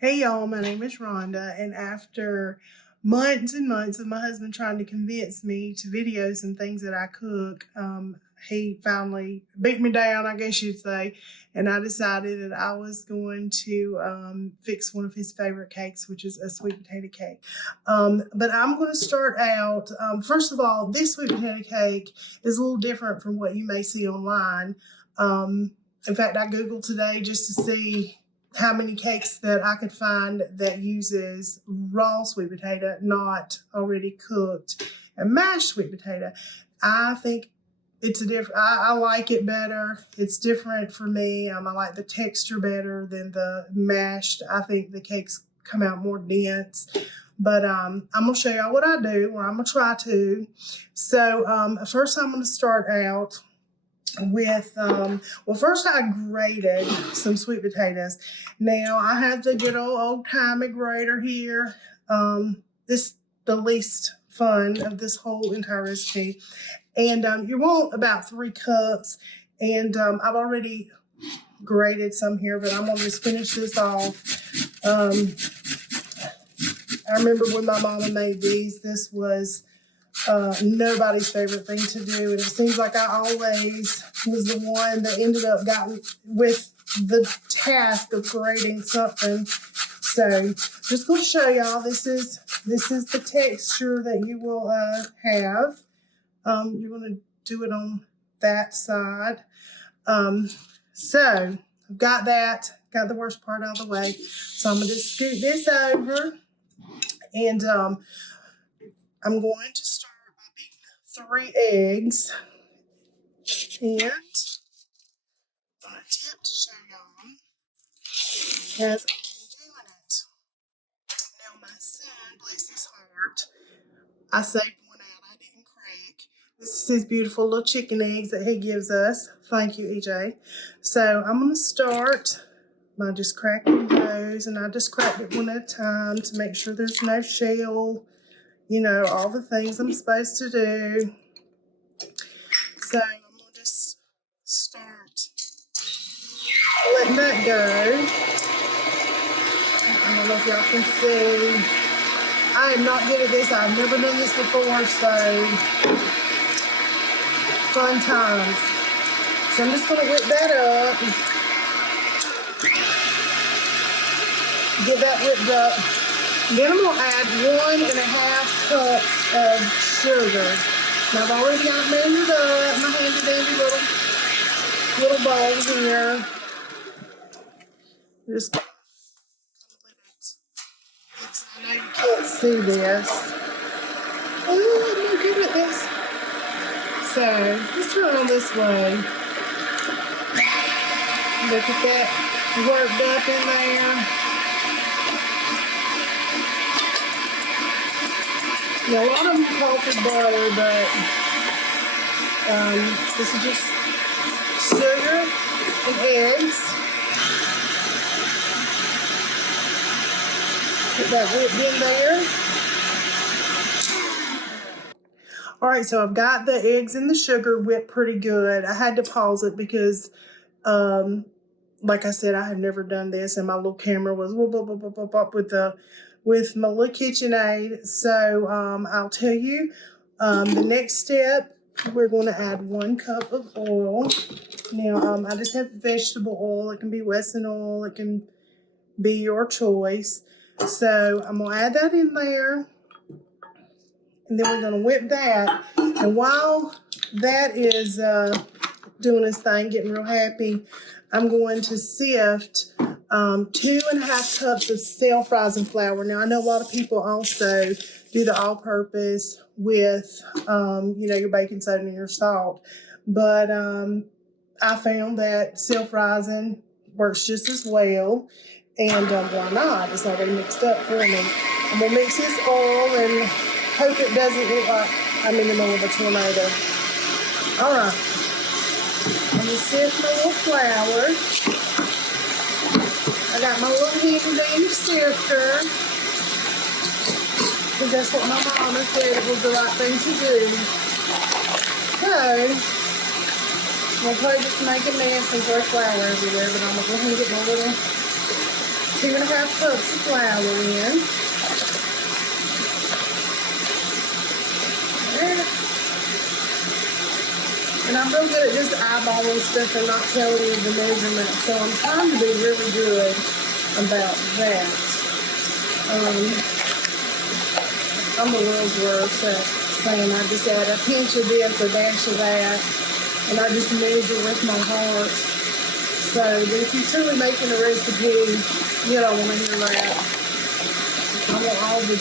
Hey y'all, my name is Rhonda, and after months and months of my husband trying to convince me to video some things that I cook, he finally beat me down, I guess you'd say, and I decided that I was going to fix one of his favorite cakes, which is a sweet potato cake. But I'm going to start out, first of all, this sweet potato cake is a little different from what you may see online. In fact, I Googled today just to see how many cakes that I could find that uses raw sweet potato, not already cooked and mashed sweet potato. I think it's a different, I like it better. It's different for me. I like the texture better than the mashed. I think the cakes come out more dense. But I'm going to show y'all what I do, or I'm going to try to. So first I'm going to start out with well, first I grated some sweet potatoes. Now I have the good old-timey grater here. This the least fun of this whole entire recipe, and you want about 3 cups, and I've already grated some here, but I'm gonna just finish this off. I remember when my mama made these, this was nobody's favorite thing to do, and it seems like I always was the one that ended up gotten with the task of grating something. So just going to show y'all, this is the texture that you will have. You're going to do it on that side. So I've got the worst part out of the way. So I'm going to just scoot this over, and I'm going to start by beating 3 eggs, and I'm going to attempt to show y'all as I'm doing it. Now my son, bless his heart, I saved one out, I didn't crack. This is his beautiful little chicken eggs that he gives us. Thank you, EJ. So I'm going to start by just cracking those, and I just crack it one at a time to make sure there's no shell. You know, all the things I'm supposed to do. So I'm going to just start letting that go. I don't know if y'all can see. I am not good at this. I've never done this before, so fun times. So I'm just going to whip that up. Get that whipped up. Then I'm going to add 1.5 cups of sugar. Now I've already got it measured up, my handy dandy little bowl here. Just let it, I know you can't see this. Oh, I'm not good at this. So let's turn it on this way. Look at that worked up in there. Now, a lot of them call for butter, but this is just sugar and eggs. Get that whipped in there. All right, so I've got the eggs and the sugar whipped pretty good. I had to pause it because, like I said, I had never done this, and my little camera was with my little KitchenAid. So I'll tell you, the next step, we're going to add 1 cup of oil. Now, I just have vegetable oil. It can be Wesson oil. It can be your choice. So I'm going to add that in there. And then we're going to whip that. And while that is doing its thing, getting real happy, I'm going to sift 2.5 cups of self-rising flour. Now, I know a lot of people also do the all-purpose with, your baking soda and your salt. But I found that self-rising works just as well. And why not? It's already mixed up for me. I'm going to mix this oil and hope it doesn't look like I'm in the middle of a tornado. All right. I'm going to sift my little flour. I got my little handy dandy sifter, because that's what my mama said it was the right thing to do. So, we'll probably just make a mess and throw flour everywhere, but I'm going to go ahead and get my little 2.5 cups of flour in. And I'm real good at just eyeballing stuff and not telling you the measurement, so I'm trying to be really good about that. I'm the world's worst at saying I just add a pinch of this, a dash of that, and I just measure with my heart. So, but if you're truly making a recipe, you don't want to hear that. I want all the...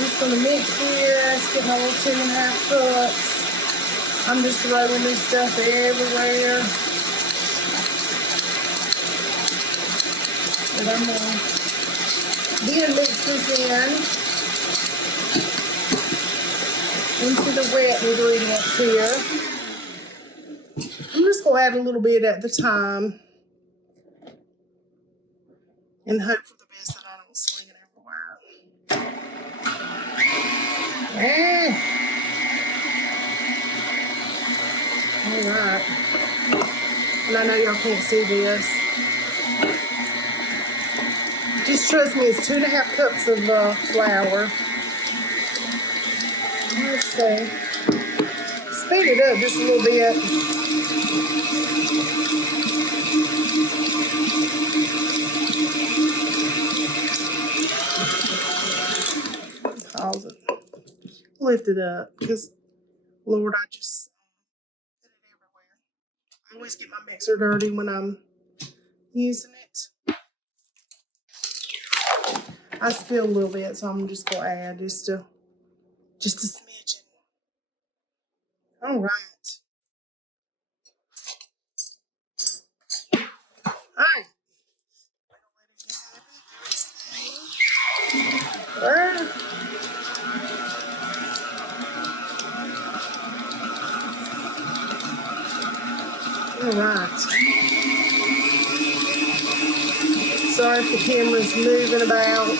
Just going to mix this, get my little 2.5 cups. I'm just throwing this stuff everywhere. And I'm going to then mix this into the wet ingredients here. I'm just going to add a little bit at the time and hope for the best that I don't sling it everywhere. All right. And I know y'all can't see this. Just trust me, it's 2.5 cups of flour. Let's see. Speed it up just a little bit. Pause it. Lift it up, because Lord, I just put it everywhere. I always get my mixer dirty when I'm using it. I spill a little bit, so I'm just gonna add just a smidgen. All right. All right. All right. Sorry if the camera's moving about.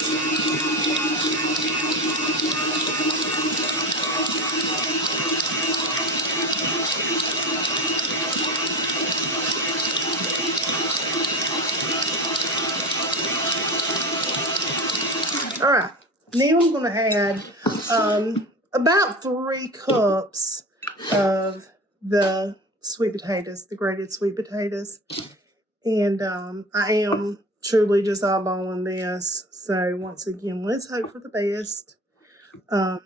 All right. Now I'm going to add about 3 cups of the sweet potatoes, the grated sweet potatoes. And I am truly just eyeballing this. So once again, let's hope for the best. I'm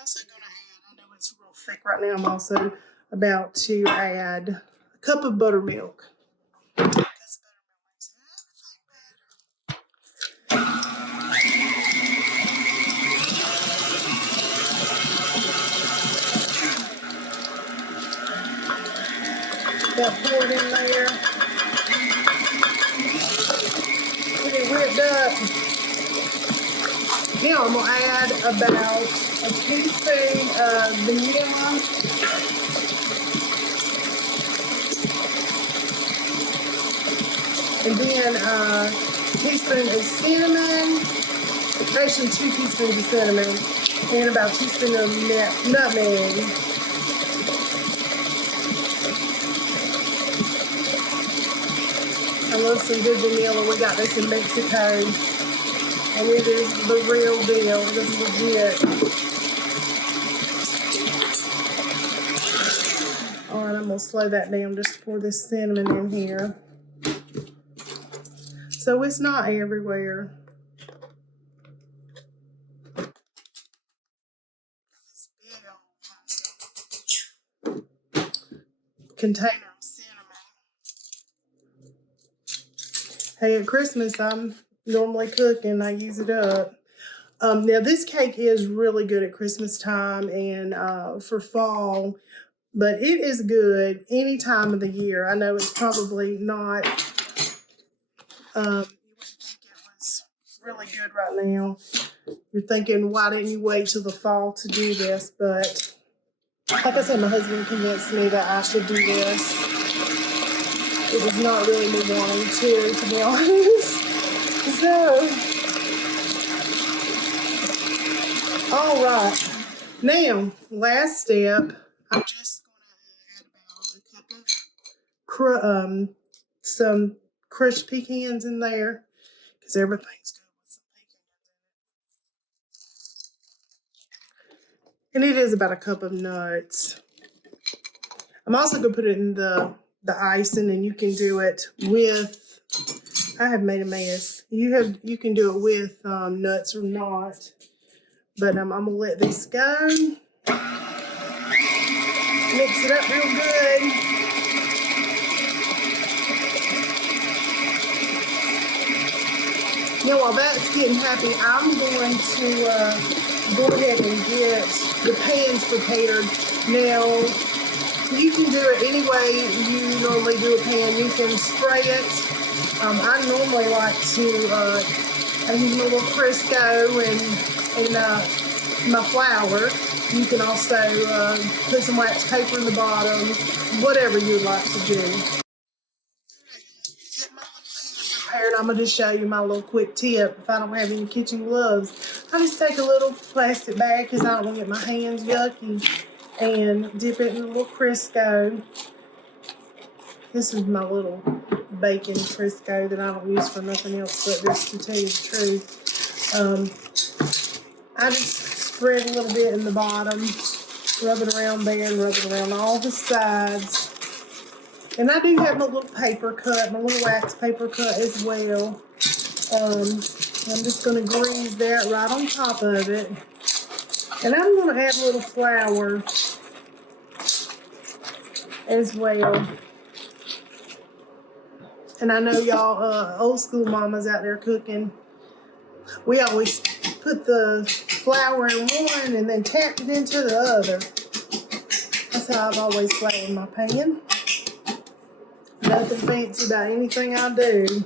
also going to add, I know it's real thick right now, I'm also about to add a cup of buttermilk. Because buttermilk makes everything better. About pour it in there. Get it whipped up. Now I'm going to add about a teaspoon of vanilla. And then a teaspoon of cinnamon. Actually, 2 teaspoons of cinnamon. And about a teaspoon of nutmeg. I love some good vanilla. We got this in Mexico. And it is the real deal. It is legit. Alright, I'm going to slow that down just to pour this cinnamon in here. So it's not everywhere. This big old container of cinnamon. Hey, at Christmas, I'm normally cooking. I use it up. Now, this cake is really good at Christmas time and for fall, but it is good any time of the year. I know it's probably not, you wouldn't think it was really good right now. You're thinking, why didn't you wait till the fall to do this? But like I said, my husband convinced me that I should do this. It was not really me wanting to be honest. So, all right. Now, last step, I'm just going to add about a cup of some crushed pecans in there because everything's good with some pecans. And it is about a cup of nuts. I'm also going to put it in the icing, and you can do it with, I have made a mess. You can do it with nuts or not. But I'm going to let this go. Mix it up real good. Now while that's getting happy, I'm going to go ahead and get the pans prepared. Now, you can do it any way you normally do a pan. You can spray it. I normally like to I use my little Crisco and my flour. You can also put some wax paper in the bottom, whatever you'd like to do. I'm going to just show you my little quick tip. If I don't have any kitchen gloves, I just take a little plastic bag because I don't want to get my hands yucky and dip it in a little Crisco. This is my little bacon Crisco that I don't use for nothing else but this, to tell you the truth. I just spread a little bit in the bottom, rub it around there and rub it around all the sides. And I do have my little paper cut, my little wax paper cut as well. I'm just going to grease that right on top of it. And I'm going to add a little flour as well. And I know y'all old school mamas out there cooking, we always put the flour in one and then tap it into the other. That's how I've always flattened my pan. Nothing fancy about anything I do,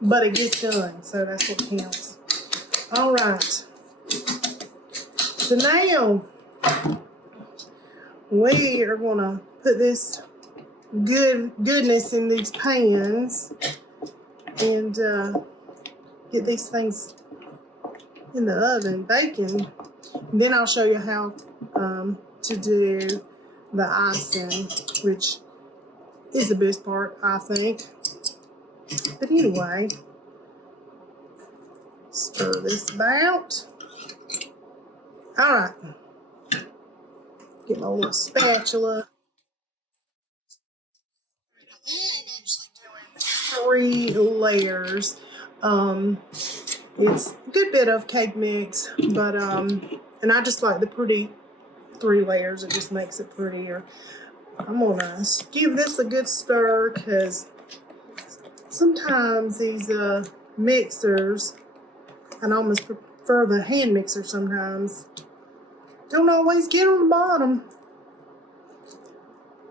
but it gets done, so that's what counts. All right. So now we are going to put this goodness in these pans and get these things in the oven baking. And then I'll show you how to do the icing, which is the best part, I think. But anyway, stir this about. All right. Get my little spatula. I'm actually doing 3 layers. It's a good bit of cake mix, but and I just like the pretty 3 layers. It just makes it prettier. I'm gonna give this a good stir because sometimes these mixers, and I almost prefer the hand mixer sometimes, don't always get on the bottom.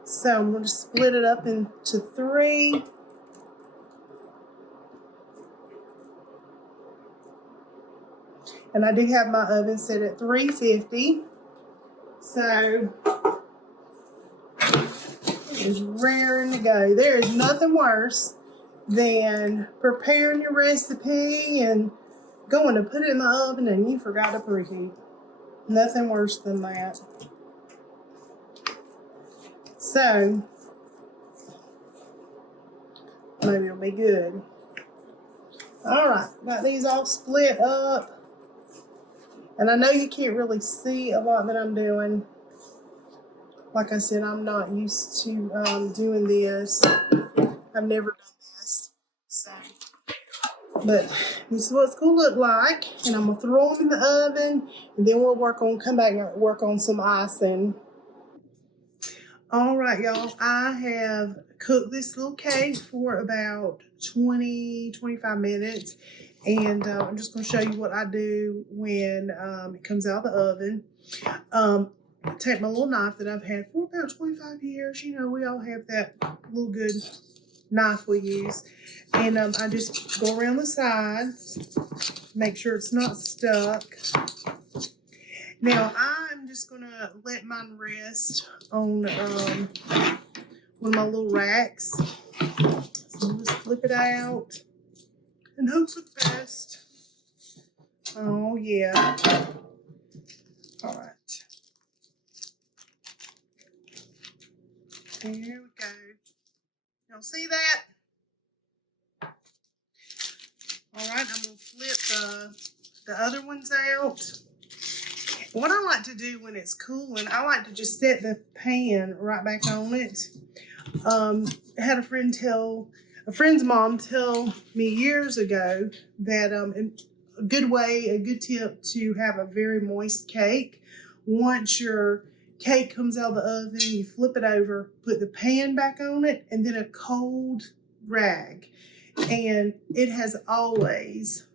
So I'm going to split it up into 3. And I do have my oven set at 350. So it is raring to go. There is nothing worse than preparing your recipe and going to put it in the oven and you forgot to preheat. Nothing worse than that. So maybe it'll be good. All right, got these all split up. And I know you can't really see a lot that I'm doing. Like I said, I'm not used to doing this. I've never done this. So, but this is what it's going to look like. And I'm going to throw them in the oven. And then we'll come back and work on some icing. All right, y'all. I have cooked this little cake for about 20-25 minutes. And I'm just going to show you what I do when it comes out of the oven. Take my little knife that I've had for about 25 years. You know, we all have that little good knife we use. And I just go around the sides, make sure it's not stuck. Now, I'm just going to let mine rest on one of my little racks. So I'm just flip it out and hope for the best. Oh, yeah. All right. Here we go. Y'all see that? All right, I'm going to flip the other ones out. What I like to do when it's cooling, I like to just set the pan right back on it. I had a friend's mom tell me years ago that a good tip to have a very moist cake. Once your cake comes out of the oven, you flip it over, put the pan back on it, and then a cold rag. And it has always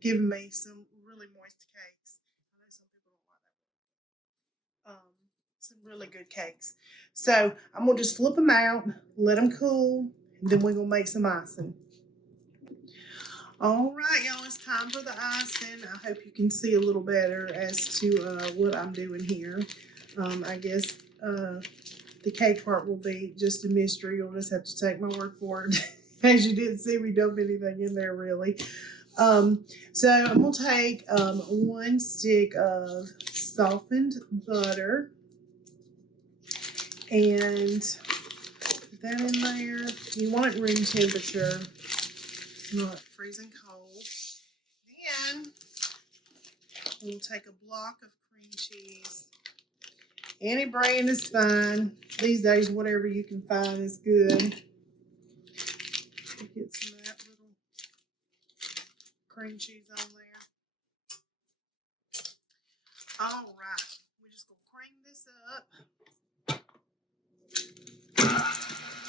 given me some really moist cakes. I know some people don't like that. Some really good cakes. So I'm going to just flip them out, let them cool, and then we're going to make some icing. All right, y'all, it's time for the icing. I hope you can see a little better as to what I'm doing here. I guess the cake part will be just a mystery. You'll just have to take my word for it, as you didn't see me dump anything in there, really. So I'm going to take 1 stick of softened butter and put that in there. You want it room temperature, not freezing cold. Then we'll take a block of cream cheese. Any brand is fine. These days, whatever you can find is good. Get some of that little cream cheese on there. All right, we're just gonna cream this up.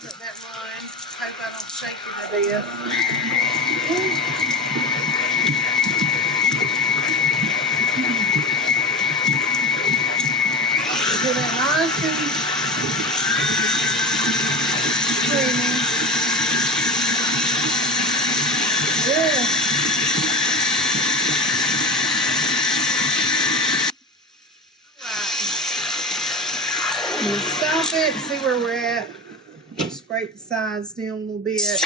Let that run. Hope I don't shake it to death. Get it nice and creamy. Yeah. All right. We'll stop it, see where we're at. Scrape the sides down a little bit.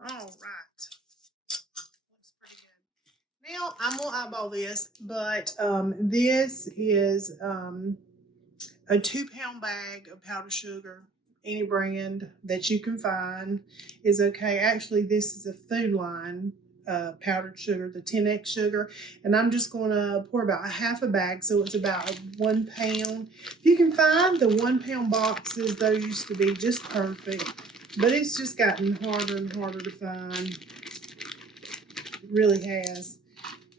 All right. Looks pretty good. Now, I'm going to eyeball this, but this is a 2-pound bag of powdered sugar. Any brand that you can find is okay. Actually, this is a Food Line powdered sugar, the 10X sugar. And I'm just going to pour about a half a bag, so it's about 1 pound. If you can find the 1 pound boxes, those used to be just perfect. But it's just gotten harder and harder to find. It really has.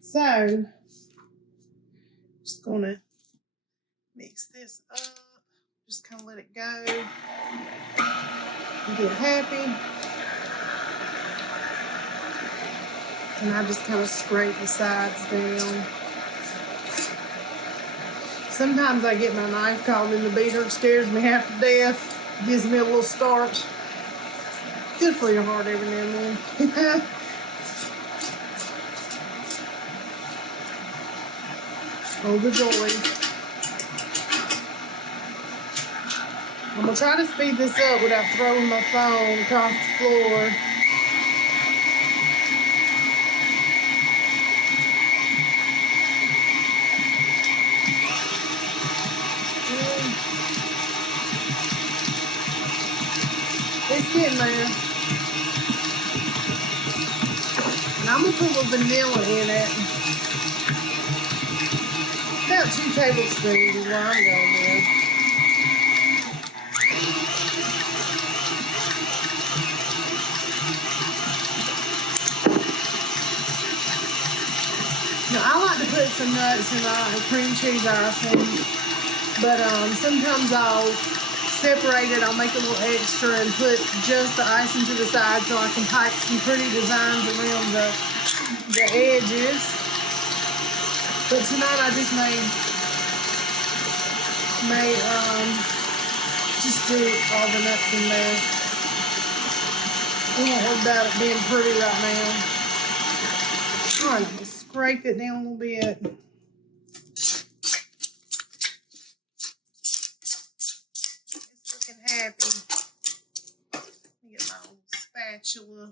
So, just going to mix this up. Just kind of let it go. And get happy. And I just kind of scrape the sides down. Sometimes I get my knife caught in the beater. It scares me half to death. Gives me a little start. Good for your heart every now and then. Oh, the joys. I'm going to try to speed this up without throwing my phone across the floor. It's getting there. And I'm going to put a little vanilla in it. About 2 tablespoons is what I'm going with. Now, I like to put some nuts in my cream cheese icing, but sometimes I'll separate it. I'll make a little extra and put just the icing to the side so I can pipe some pretty designs around the edges. But tonight I just just do all the nuts in there. We won't worry about it being pretty right now. All right, we'll scrape it down a little bit. It's looking happy. Let me get my little spatula.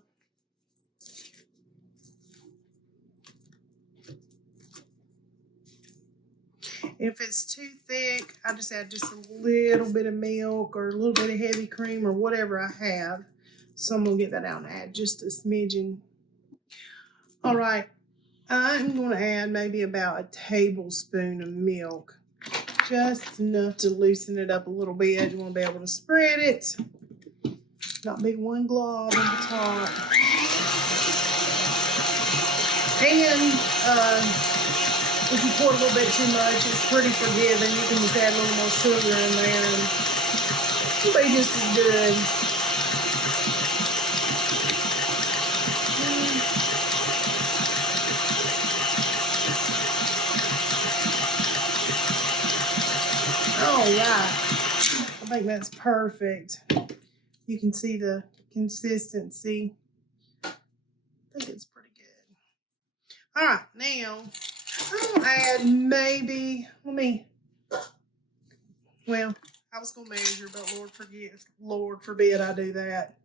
If it's too thick, I just add just a little bit of milk or a little bit of heavy cream or whatever I have. So I'm going to get that out and add just a smidgen. All right, I'm going to add maybe about a tablespoon of milk. Just enough to loosen it up a little bit. You want to be able to spread it. Not be one glob on the top. And if you pour a little bit too much, it's pretty forgiving. You can just add a little more sugar in there and it'll be just as good. All right. I think that's perfect. You can see the consistency. I think it's pretty good. All right, now I'll add maybe, well, I was going to measure, but Lord forbid I do that.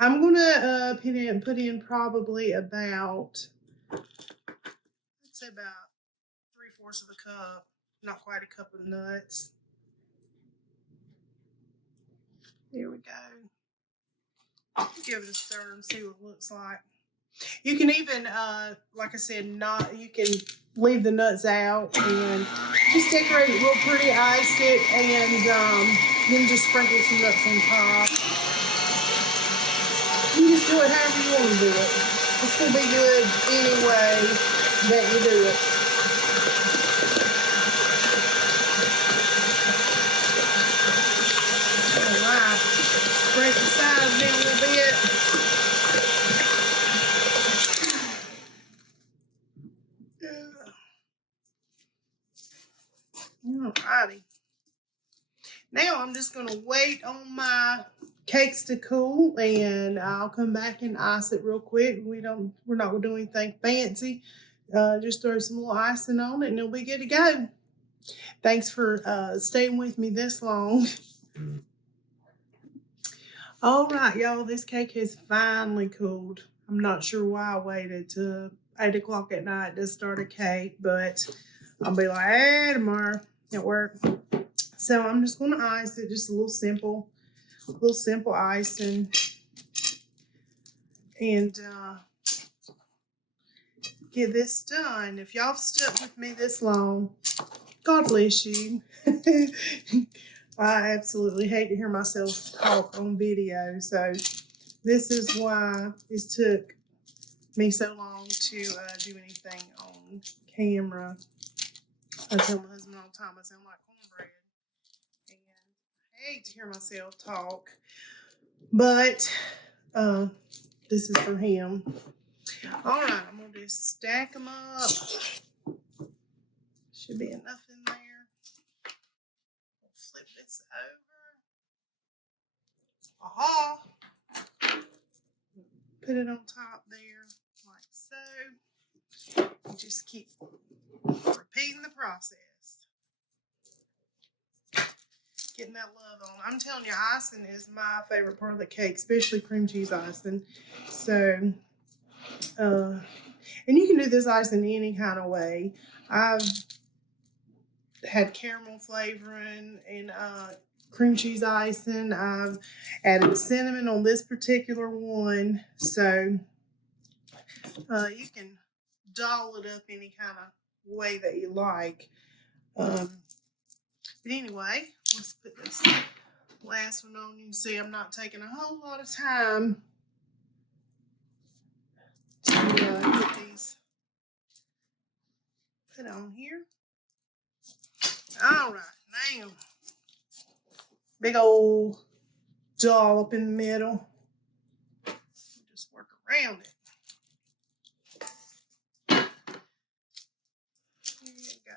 I'm going to put in probably about, let's say about 3/4 of a cup, not quite a cup of nuts. Here we go. Give it a stir and see what it looks like. You can even, like I said, you can leave the nuts out and just decorate it real pretty, ice it, and then just sprinkle some nuts on top. You just do it however you want to do it. It's going to be good any way that you do it. All right. Break the sides in a little bit. Alrighty. Now I'm just going to wait on my cakes to cool, and I'll come back and ice it real quick. We're not going to do anything fancy. Just throw some little icing on it, and it'll be good to go. Thanks for staying with me this long. All right, y'all, this cake has finally cooled. I'm not sure why I waited to 8 o'clock at night to start a cake, but I'll be like, hey, tomorrow at work. So I'm just going to ice it, just a little simple icing. And get this done. If y'all stuck with me this long, God bless you. I absolutely hate to hear myself talk on video, so this is why it took me so long to do anything on camera. I tell my husband all the time I sound like cornbread, and I hate to hear myself talk, but this is for him. All right, I'm going to just stack them up. Should be enough in there. Flip this over. Aha! Put it on top there, like so. And just keep repeating the process. Getting that love on. I'm telling you, icing is my favorite part of the cake, especially cream cheese icing. So, and you can do this icing any kind of way. I've had caramel flavoring and cream cheese icing. I've added cinnamon on this particular one. So you can doll it up any kind of way that you like. But anyway, let's put this last one on. You can see I'm not taking a whole lot of time to get these put on here. All right, now big old dollop in the middle. Just work around it. There you go.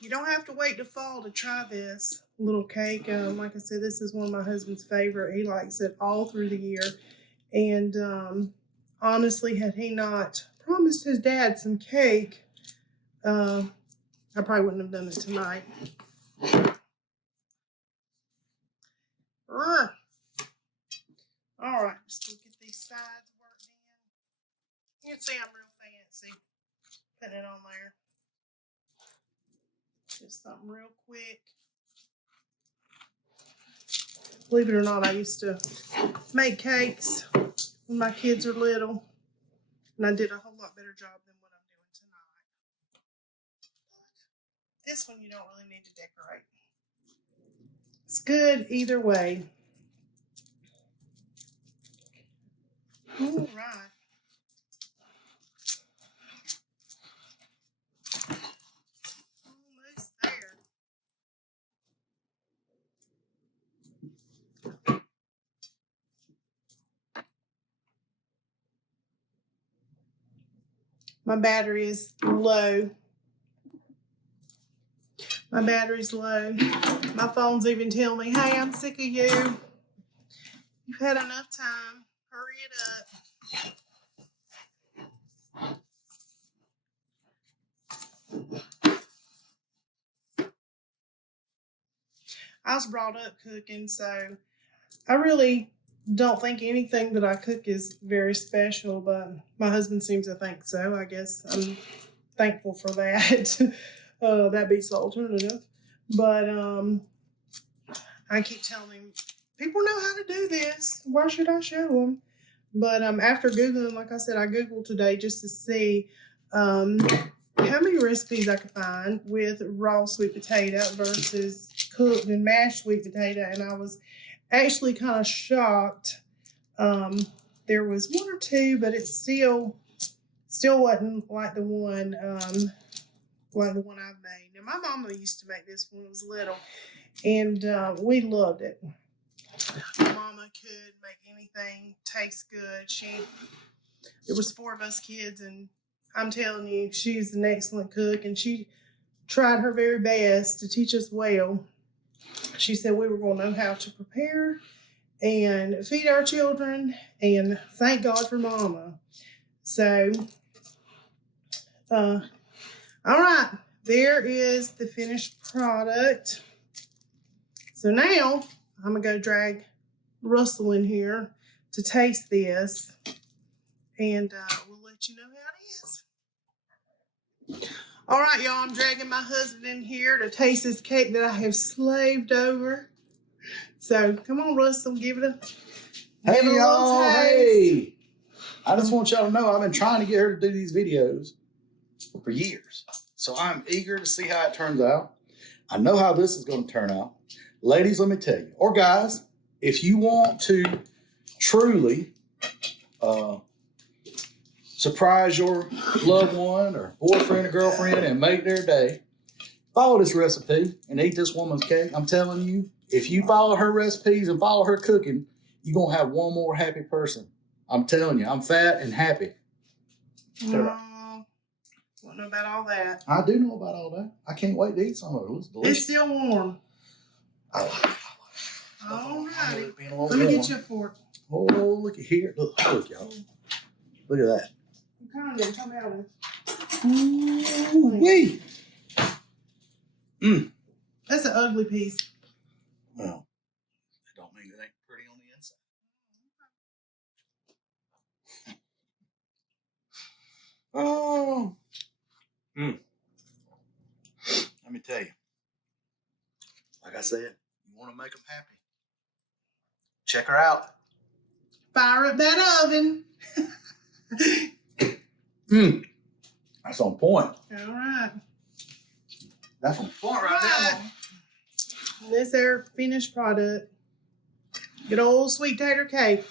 You don't have to wait to fall to try this little cake. Like I said, this is one of my husband's favorite. He likes it all through the year. And honestly, had he not promised his dad some cake, I probably wouldn't have done it tonight. All right, just go get these sides worked in. You can see I'm real fancy putting it on there. Just something real quick. Believe it or not, I used to make cakes when my kids are little, and I did a whole lot better job than what I'm doing tonight. This one you don't really need to decorate. It's good either way. All right. Almost there. My battery is low. My battery's low. My phone's even telling me, hey, I'm sick of you. You've had enough time. Hurry it up. I was brought up cooking, so I really don't think anything that I cook is very special, but my husband seems to think so. I guess I'm thankful for that. That beats the alternative. But I keep telling him, people know how to do this. Why should I show them? But after Googling, like I said, I Googled today just to see how many recipes I could find with raw sweet potato versus cooked and mashed sweet potato. And I was actually kind of shocked. There was one or two, but it still wasn't like the one I've made. Now, my mama used to make this when I was little, and we loved it. Mama could make anything taste good. There was 4 of us kids, and I'm telling you, she's an excellent cook, and she tried her very best to teach us well. She said we were going to know how to prepare and feed our children, and thank God for Mama. So, all right, there is the finished product. So now I'm going to go drag Russell in here to taste this, and we'll let you know how it is. All right, y'all, I'm dragging my husband in here to taste this cake that I have slaved over. So come on, Russell, give it a Hey, y'all, hey. I just want y'all to know I've been trying to get her to do these videos for years. So I'm eager to see how it turns out. I know how this is going to turn out. Ladies, let me tell you, or guys, if you want to truly surprise your loved one or boyfriend or girlfriend and make their day, follow this recipe and eat this woman's cake. I'm telling you, if you follow her recipes and follow her cooking, you're going to have one more happy person. I'm telling you, I'm fat and happy. Don't know about all that. I do know about all that. I can't wait to eat some of it. It's delicious. It's still warm. I like it. All righty. Let me get you a fork. Oh, look at here. Look, y'all. Look at that. Come out with. Ooh-wee. That's an ugly piece. Well, it don't mean it ain't pretty on the inside. Oh. Let me tell you. Like I said, you want to make them happy. Check her out. Fire up that oven. That's on point. All right. That's on point right there. This is our finished product. Good old sweet tater cake.